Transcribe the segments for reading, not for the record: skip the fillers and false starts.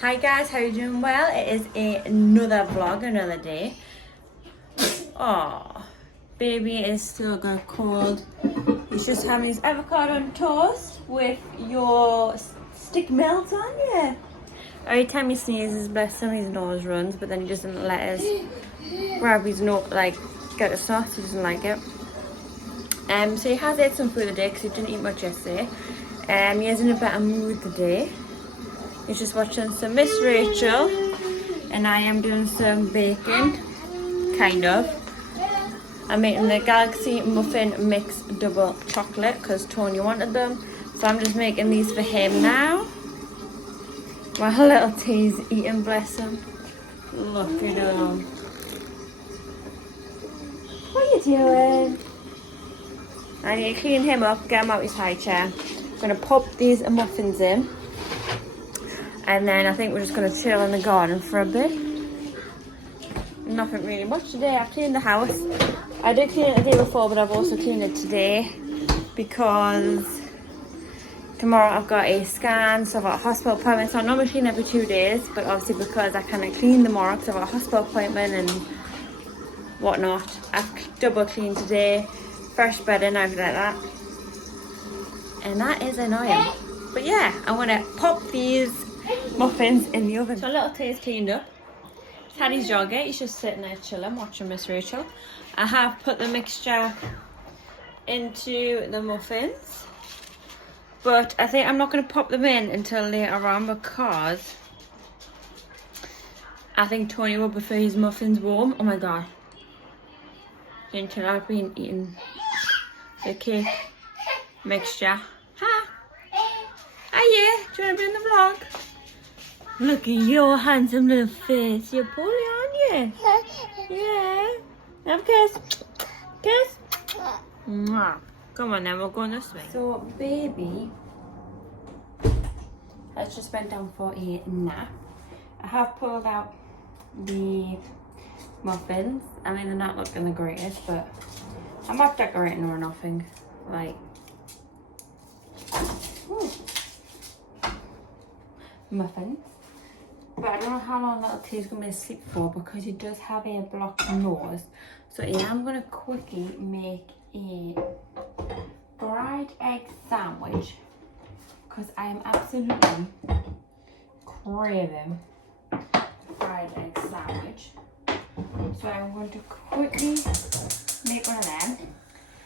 Hi guys, how you doing? Well, it is another vlog, another day. Oh, baby is still got cold. He's just having his avocado on toast with your stick melt on, yeah. Every time he sneezes, bless him, his nose runs, but then he doesn't let us grab his nose, like get a sauce. He doesn't like it. So he has ate some food today because he didn't eat much yesterday. He is in a better mood today. He's just watching some Miss Rachel, and I am doing some baking, kind of. I'm making the Galaxy Muffin Mix Double Chocolate because Tony wanted them. So I'm just making these for him now. My little T's eating, bless him. Look at him. What are you doing? I need to clean him up, get him out his high chair. I'm going to pop these muffins in. And then I think we're just going to chill in the garden for a bit. Nothing really much today. I've cleaned the house. I did clean it the day before, but I've also cleaned it today because tomorrow I've got a scan, so I've got a hospital appointment. So I normally clean every 2 days, but obviously because I can't clean tomorrow because I've got a hospital appointment and whatnot, I've double cleaned today, fresh bed and everything like that. And that is annoying. But yeah, I'm going to pop these muffins in the oven. So little Tay's cleaned up. He's had his yogurt. He's just sitting there chilling, watching Miss Rachel. I have put the mixture into the muffins, but I think I'm not going to pop them in until later on because I think Tony will prefer his muffins warm. Oh my god. Until I've been eating the cake mixture. Hi. Hiya. Do you want to be in the vlog? Look at your handsome little face. You're poorly, aren't you? Yeah. Have a kiss. Kiss. Mwah. Come on then, we're going this way. So, baby has just went down for a nap. I have pulled out the muffins. I mean, they're not looking the greatest, but I'm not decorating or nothing. Like, ooh. Muffins. But I don't know how long little T's going to be asleep for because he does have a blocked nose. So yeah, I'm going to quickly make a fried egg sandwich because I am absolutely craving fried egg sandwich. So I'm going to quickly make one of them.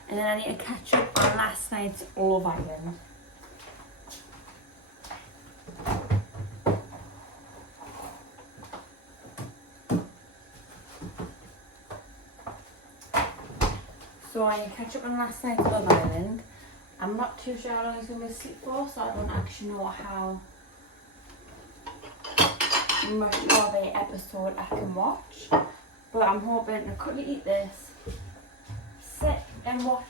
And then I need to catch up on last night's Love Island. So I need to catch up on last night's Love Island. I'm not too sure how long he's going to be asleep for, so I don't actually know how much of an episode I can watch. But I'm hoping to quickly eat this, sit and watch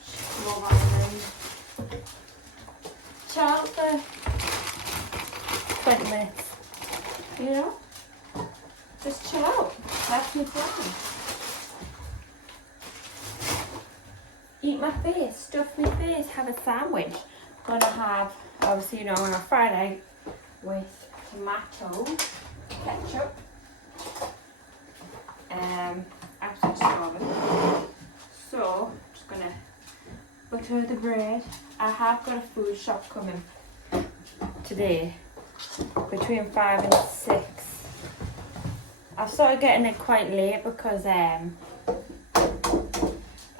Love Island, chill out for 20 minutes, you know? Just chill out. That's my plan. Eat my face, stuff my face, have a sandwich. Gonna have, obviously, you know, I'm gonna have fried egg with tomato, ketchup, absolutely starving. So, just gonna butter the bread. I have got a food shop coming today between 5 and 6. I've started getting it quite late because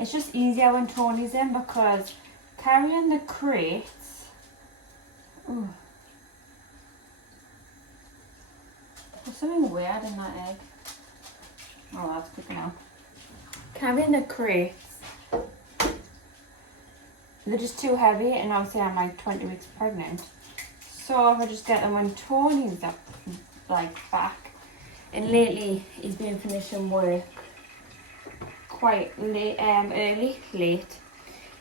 it's just easier when Tony's in because carrying the crates. Ooh. There's something weird in that egg. Oh, that's cooking out. Carrying the crates, they're just too heavy, and obviously I'm like 20 weeks pregnant. So if I just get them when Tony's up, like back. And lately he's been finishing work quite late, late.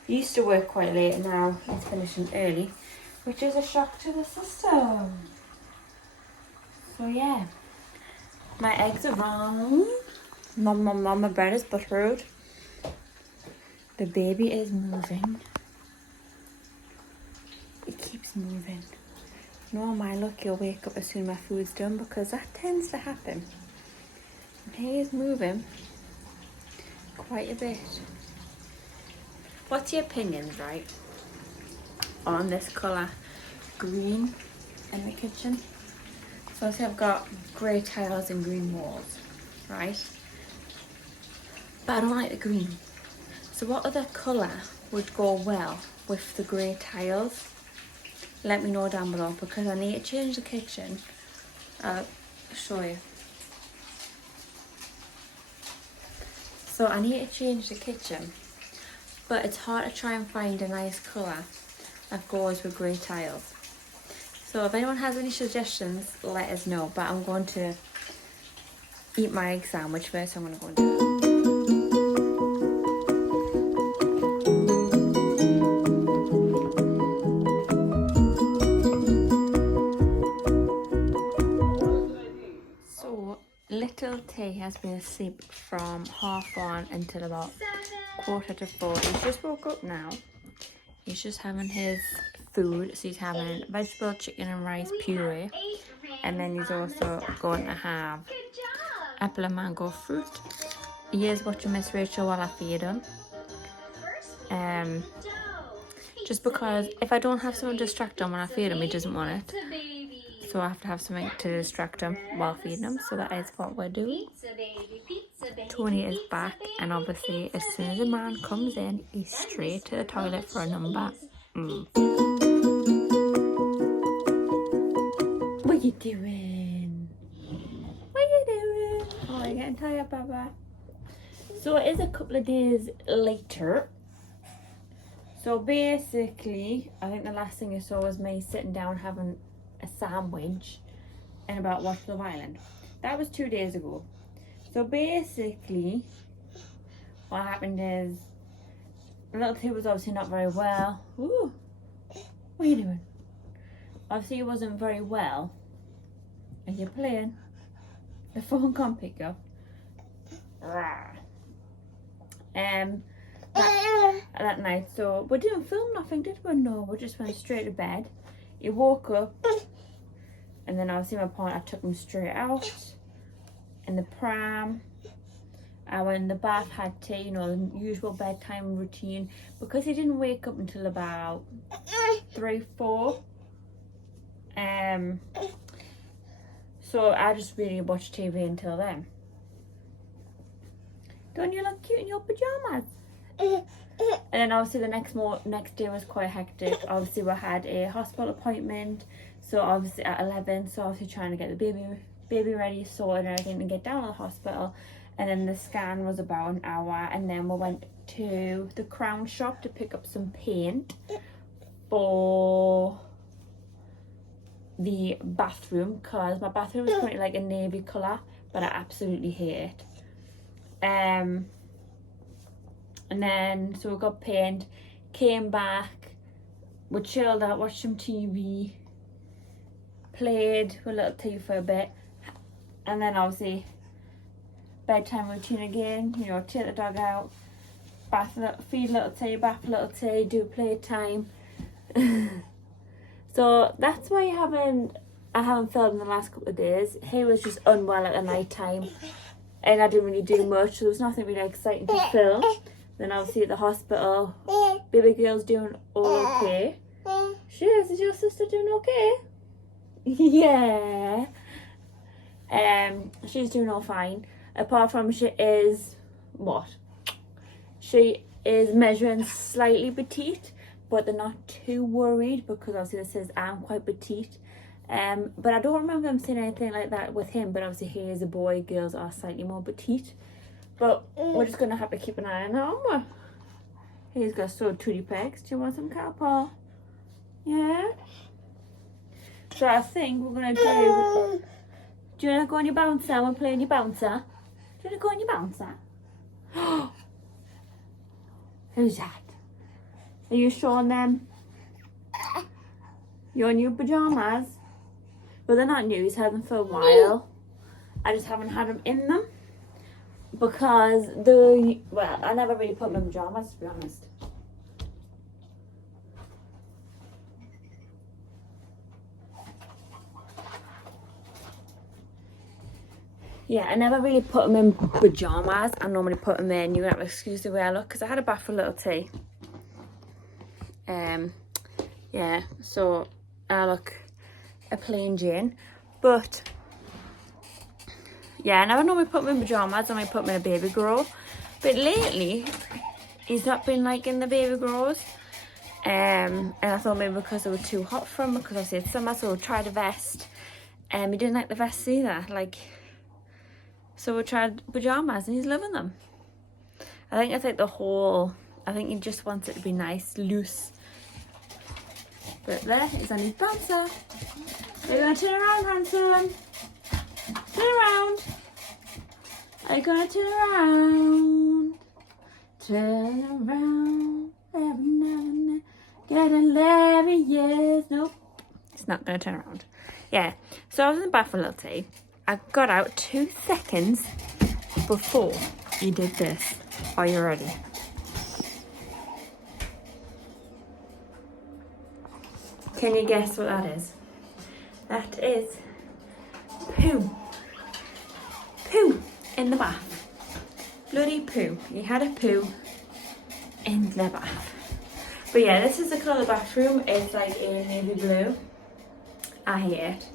He used to work quite late and now he's finishing early, which is a shock to the system. So yeah, my eggs are wrong. Mom, my bread is buttered. The baby is moving. It keeps moving. No, my luck, you'll wake up as soon as my food's done, because that tends to happen. And he is moving quite a bit. What's your opinions, right, on this colour green in the kitchen? So obviously I've got grey tiles and green walls, right? But I don't like the green. So what other colour would go well with the grey tiles? Let me know down below, because I need to change the kitchen. I'll show you. So I need to change the kitchen, but it's hard to try and find a nice colour that goes with grey tiles. So if anyone has any suggestions, let us know. But I'm going to eat my egg sandwich first. I'm going to go and do that. Little T has been asleep from 1:30 until about 3:45. He's just woke up now. He's just having his food. So he's having vegetable chicken and rice puree. And then he's also going to have apple and mango fruit. He is watching Miss Rachel while I feed him. Just because if I don't have someone to distract him when I feed him, he doesn't want it. So I have to have something to distract him while feeding him. So that is what we're doing. Tony is back, and obviously as soon as a man comes in, he's straight to the toilet for a number. What are you doing? What are you doing? Oh, you're getting tired, Baba. So it is a couple of days later. So basically, I think the last thing you saw was me sitting down having a sandwich and about Watch Love Island. That was 2 days ago. So basically, what happened is, little T was obviously not very well. Ooh, what are you doing? Obviously he wasn't very well. Are you playing? The phone can't pick up. That night, so we didn't film nothing, did we? No, we just went straight to bed. He woke up, and then obviously my point, I took him straight out in the pram. I went in the bath, had tea, you know, the usual bedtime routine, because he didn't wake up until about 3-4. So I just really watched TV until then. Don't you look cute in your pajamas? And then obviously the next day was quite hectic. Obviously we had a hospital appointment, so obviously at 11, so obviously trying to get the baby ready, sorted and everything, and get down to the hospital. And then the scan was about an hour, and then we went to the Crown shop to pick up some paint for the bathroom, because my bathroom is currently like a navy colour, but I absolutely hate it. And then so we got paint, came back, we chilled out, watched some TV, played with little T for a bit, and then obviously bedtime routine again, you know, take the dog out, feed little T, bath little T, do playtime. So that's why I haven't filmed in the last couple of days. He was just unwell at the night time, and I didn't really do much, so there was nothing really exciting to film. Then obviously at the hospital, baby girl's doing all okay. She is your sister doing okay? Yeah. She's doing all fine. Apart from she is measuring slightly petite, but they're not too worried, because obviously this says I'm quite petite. But I don't remember them saying anything like that with him, but obviously he is a boy, girls are slightly more petite. But we're just gonna have to keep an eye on that, aren't we? He's got so tootie pegs. Do you want some cow paw? Yeah? So I think we're gonna do you wanna go on your bouncer? We're playing your bouncer. Do you wanna go on your bouncer? Who's that? Are you showing them your new pajamas? Well, they're not new, he's had them for a while. I just haven't had them in them, because I never really put them in pajamas, to be honest. Yeah, I never really put them in pyjamas. I normally put them in, you're gonna have to excuse the way I look, because I had a bath for a little tea. Yeah, so I look a plain Jane. But yeah, I never normally put them in pyjamas, I might put them in a baby grow. But lately, he's not been liking the baby grows. And I thought maybe because they were too hot for him, because obviously it's summer, so we tried a vest. He didn't like the vests either, like, so we tried pyjamas and he's loving them. I think it's like I think he just wants it to be nice, loose. But there, he's on his bouncer. Are you gonna turn around, handsome? Turn around. Are you gonna turn around? Turn around, every now and then. Get 11 years. Nope, it's not gonna turn around. Yeah, so I was in the bath for a little tea. I got out 2 seconds before he did this. Are you ready? Can you guess what that is? That is poo. Poo in the bath. Bloody poo. He had a poo in the bath. But yeah, this is the colour of the bathroom. It's like a navy blue. I hate it.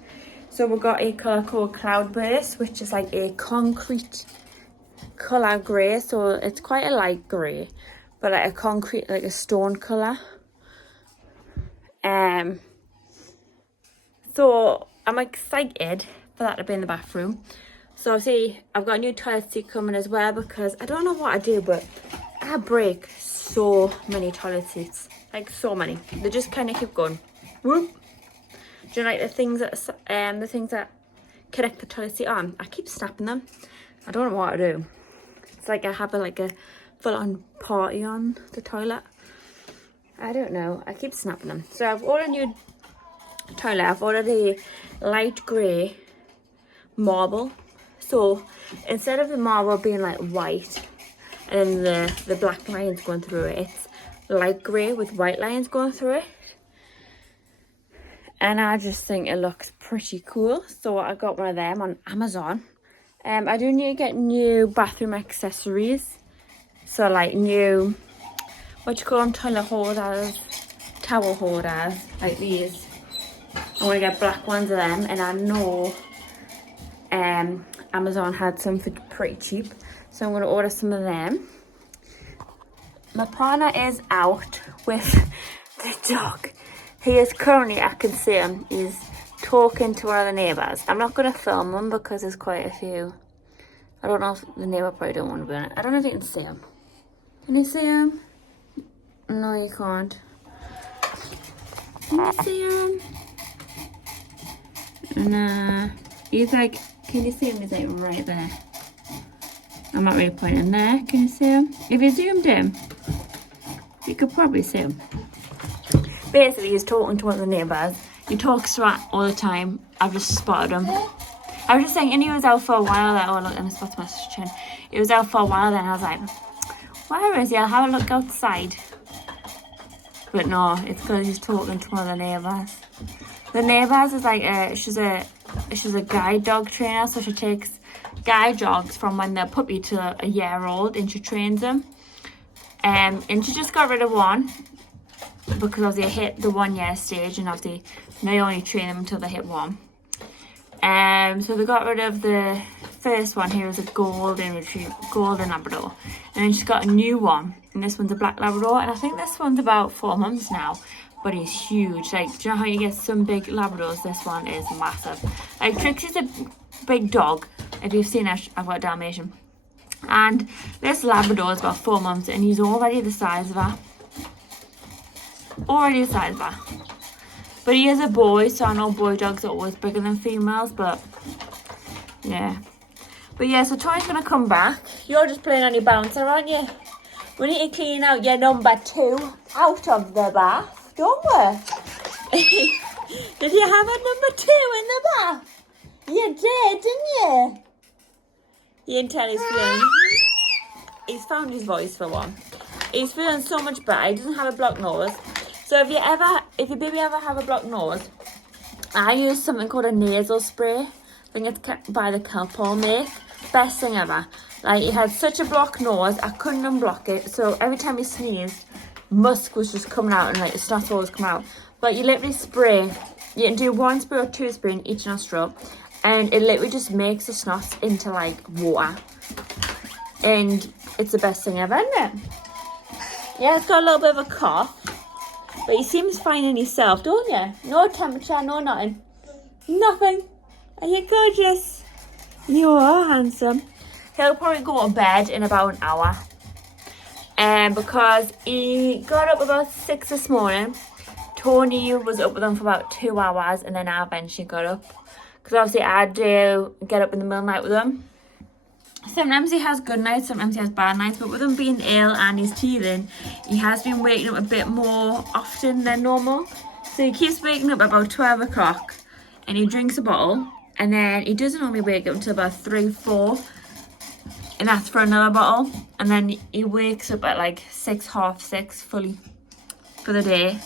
So we've got a colour called Cloudburst, which is like a concrete colour grey. So it's quite a light grey, but like a concrete, like a stone colour. So I'm excited for that to be in the bathroom. So obviously I've got a new toilet seat coming as well, because I don't know what I do, but I break so many toilet seats, like so many. They just kind of keep going. Whoop. Do you know, like the things that connect the toilet seat on? I keep snapping them. I don't know what to do. It's like I have a full-on party on the toilet. I don't know. I keep snapping them. So I've ordered a new toilet. I've ordered a light grey marble. So instead of the marble being like white and then the black lines going through it, it's light grey with white lines going through it. And I just think it looks pretty cool. So I got one of them on Amazon. I do need to get new bathroom accessories. So like new, what do you call them, toilet holders, towel holders, like these. I want to get black ones of them, and I know Amazon had some for pretty cheap. So I'm going to order some of them. My partner is out with the dog. He is currently, I can see him, he's talking to one of the neighbours. I'm not going to film him because there's quite a few. I don't know if the neighbour probably don't want to be on it. I don't know if you can see him. Can you see him? No, you can't. Can you see him? Nah. He's like, can you see him? He's like right there. I'm not really pointing there. Can you see him? If you zoomed in, you could probably see him. Basically, he's talking to one of the neighbours. He talks to her all the time. I've just spotted him. I was just saying, and he was out for a while there. Oh, look, and I spotted my chin. He was out for a while then. I was like, where is he? I'll have a look outside. But no, it's because he's talking to one of the neighbours. The neighbours is like, she's a guide dog trainer, so she takes guide dogs from when they're puppy to a year old, and she trains them. And she just got rid of one, because obviously they hit the 1 year stage, and obviously they only train them until they hit 1. So they got rid of the first one. Here is a golden Labrador, and then she's got a new one, and this one's a black Labrador, and I think this one's about 4 months now, but he's huge. Like, do you know how you get some big Labradors? This one is massive. Like, Trixie's a big dog. If you've seen her, I've got a Dalmatian, and this Labrador is about 4 months, and he's already the size of her. Already the size of her. But he is a boy, so I know boy dogs are always bigger than females, but yeah. But yeah, so Tori's gonna come back. You're just playing on your bouncer, aren't you? We need to clean out your number 2 out of the bath, don't we? Did you have a number 2 in the bath? You did, didn't you? You can tell he's feeling... He's found his voice for one. He's feeling so much better. He doesn't have a blocked nose. So if your baby ever have a blocked nose, I use something called a nasal spray. think it's by the Calpol make. Best thing ever. Like, he had such a blocked nose, I couldn't unblock it. So every time he sneezed, musk was just coming out and like the snot was coming out. But you literally spray. You can do 1 spray or 2 spray in each nostril, and it literally just makes the snot into like water. And it's the best thing ever, isn't it? Yeah, it's got a little bit of a cough, but he seems fine in himself, don't you? No temperature, no nothing. Nothing. Are you gorgeous? You are handsome. He'll probably go to bed in about an hour. And because he got up about 6 this morning, Tony was up with him for about 2 hours, and then I eventually got up. Because obviously I had to get up in the middle of the night with him. Sometimes he has good nights, sometimes he has bad nights, but with him being ill and he's teething, he has been waking up a bit more often than normal. So he keeps waking up about 12 o'clock, and he drinks a bottle, and then he doesn't normally wake up until about 3, 4, and that's for another bottle, and then he wakes up at like 6, half 6 fully for the day.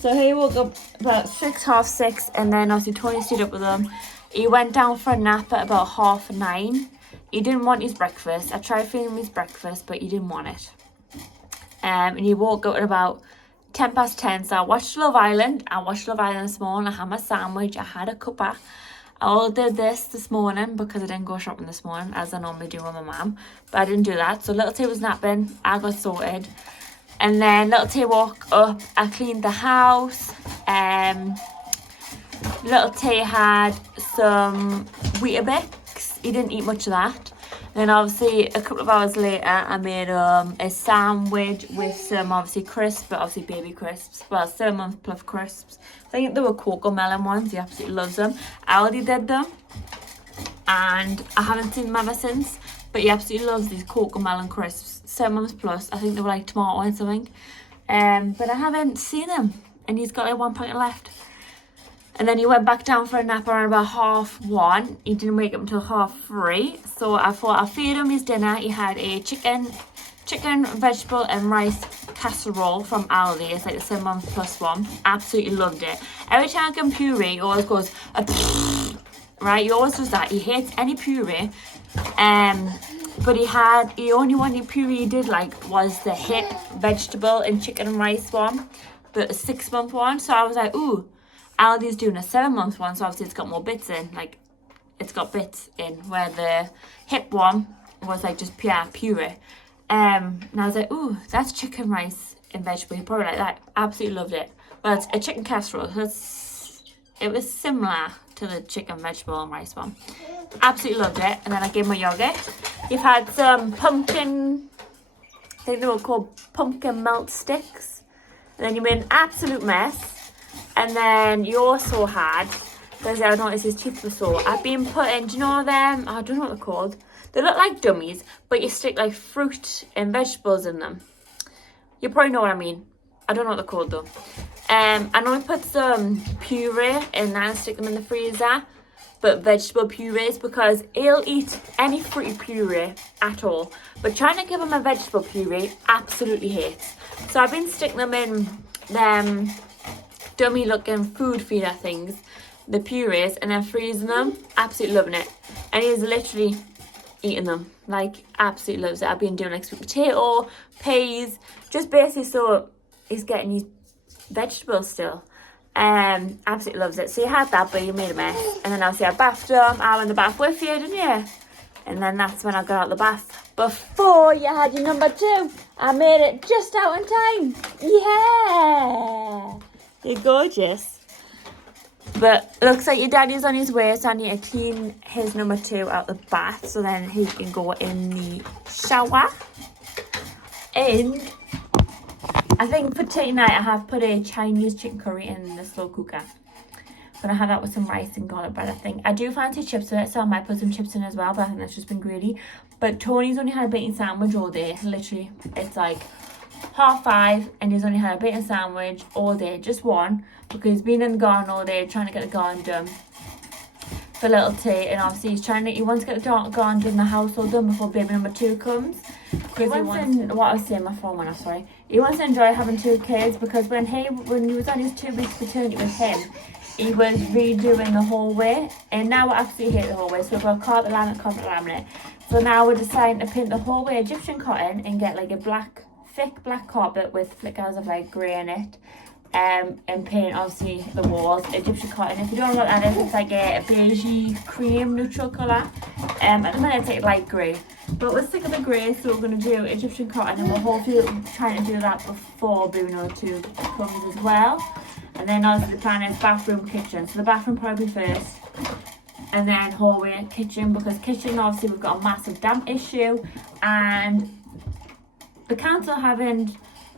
So he woke up about 6, half 6, and then obviously Tony stayed up with him. He went down for a nap at about 9:30. He didn't want his breakfast. I tried feeding him his breakfast, but he didn't want it. And he woke up at about 10:10. So I watched Love Island. I watched Love Island this morning. I had my sandwich. I had a cuppa. I ordered this morning because I didn't go shopping this morning, as I normally do with my mum. But I didn't do that. So Little T was napping. I got sorted. And then Little T woke up. I cleaned the house. Little T had some Weetabix. He didn't eat much of that. Then obviously a couple of hours later I made a sandwich with some obviously crisps, but obviously baby crisps. Well, cinnamon puff crisps. I think they were cocoa melon ones. He absolutely loves them. Aldi did them, and I haven't seen them ever since. But he absolutely loves these cocoa melon crisps. Cinnamon plus. I think they were like tomato and something. But I haven't seen them, and he's got like 1 packet left. And then he went back down for a nap around about 1:30. He didn't wake up until 3:30. So I thought I'll feed him his dinner. He had a chicken, vegetable and rice casserole from Aldi. It's like the cinnamon plus one. Absolutely loved it. Every time I give him puree, he always goes, right? He always does that. He hates any puree. But he only wanted puree he did like was the hip vegetable and chicken and rice one, but a 6-month one. So I was like, ooh. Aldi's doing a 7-month one, so obviously it's got more bits in. Like, it's got bits in, where the hip one was like just pure puree. And I was like, ooh, that's chicken, rice and vegetable. You probably like that. Absolutely loved it. But it's a chicken casserole. So it was similar to the chicken, vegetable and rice one. Absolutely loved it. And then I gave him a yogurt. You've had some pumpkin, I think they were called pumpkin melt sticks. And then you made an absolute mess. And then you also had, because I noticed his teeth were sore, I've been putting, do you know them? I don't know what they're called. They look like dummies, but you stick like fruit and vegetables in them. You probably know what I mean. I don't know what they're called though. I normally put some puree in there and stick them in the freezer, but vegetable purees, because he'll eat any fruity puree at all. But trying to give him a vegetable puree, absolutely hates. So I've been sticking them in them dummy looking food feeder things, the purees, and then freezing them. Absolutely loving it. And he's literally eating them. Like, absolutely loves it. I've been doing like sweet potato, peas, just basically so he's getting his vegetables still. Absolutely loves it. So you had that, but you made a mess. And then obviously I bathed him. I went in the bath with you, didn't you? And then that's when I got out of the bath. Before you had your number 2. I made it just out in time. Yeah. You're gorgeous. But looks like your daddy's on his way, so I need to clean his number 2 out the bath so then he can go in the shower. And I think for tonight I have put a Chinese chicken curry in the slow cooker. I'm gonna have that with some rice and garlic bread, I think. I do fancy chips with it, so I might put some chips in as well, but I think that's just been greedy. But Tony's only had a bacon sandwich all day, literally. It's like 5:30 and he's only had a bacon sandwich all day, just one, because he's been in the garden all day trying to get the garden done for Little T, and obviously he wants to get the garden done in the household done before baby number 2 comes, because he wants he wants to enjoy having 2 kids, because when he was on his 2 weeks paternity with him, he was redoing the hallway, and now I absolutely hate the hallway. So we've got carpet laminate. So now we're deciding to paint the hallway Egyptian cotton and get like a thick black carpet with flickers of like grey in it. And paint obviously the walls Egyptian cotton. If you don't know what that is, it's like a beigey cream neutral colour. At the minute it's like light grey, but we're sick of the grey, so we're going to do Egyptian cotton, and we're hopefully trying to do that before Bruno 2 comes as well. And then obviously the plan is bathroom, kitchen. So the bathroom probably first, and then hallway, kitchen, because kitchen obviously we've got a massive damp issue, and the council haven't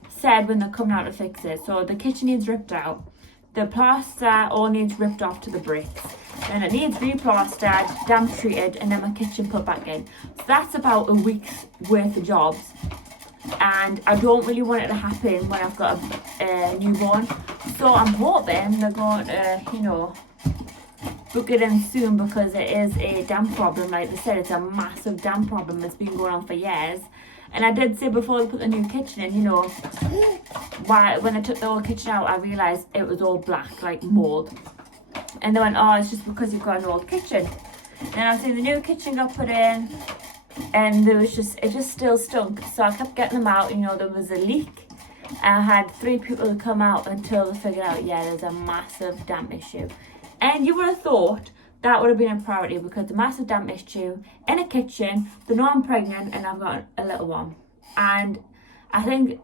said when they're coming out to fix it. So the kitchen needs ripped out, the plaster all needs ripped off to the bricks, then it needs replastered, damp treated, and then my kitchen put back in. So that's about a week's worth of jobs, and I don't really want it to happen when I've got a newborn. So I'm hoping they're going to, you know, book it in soon, because it is a damp problem. Like they said, it's a massive damp problem that's been going on for years. And I did say before they put the new kitchen in, you know, when I took the old kitchen out, I realised it was all black, like mould. And they went, oh, it's just because you've got an old kitchen. And I see the new kitchen got put in, and it just still stunk. So I kept getting them out, you know, there was a leak. I had 3 people come out until they figured out, yeah, there's a massive damp issue. And you would have thought that would have been a priority, because the massive damp issue in a kitchen, they know I'm pregnant and I've got a little one. And I think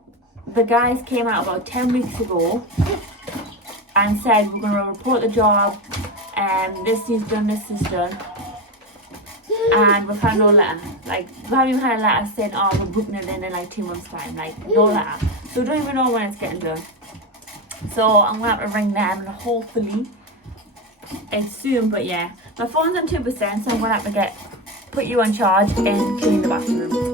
the guys came out about 10 weeks ago and said, we're going to report the job, and this is done, this is done. And we've had no letter. Like, we haven't even had a letter saying, oh, we're booking it in like 2 months' time. Like, no letter. So we don't even know when it's getting done. So I'm going to have to ring them, and hopefully it's soon. But yeah, my phone's on 2%, so I'm going to have to put you on charge and clean the bathroom.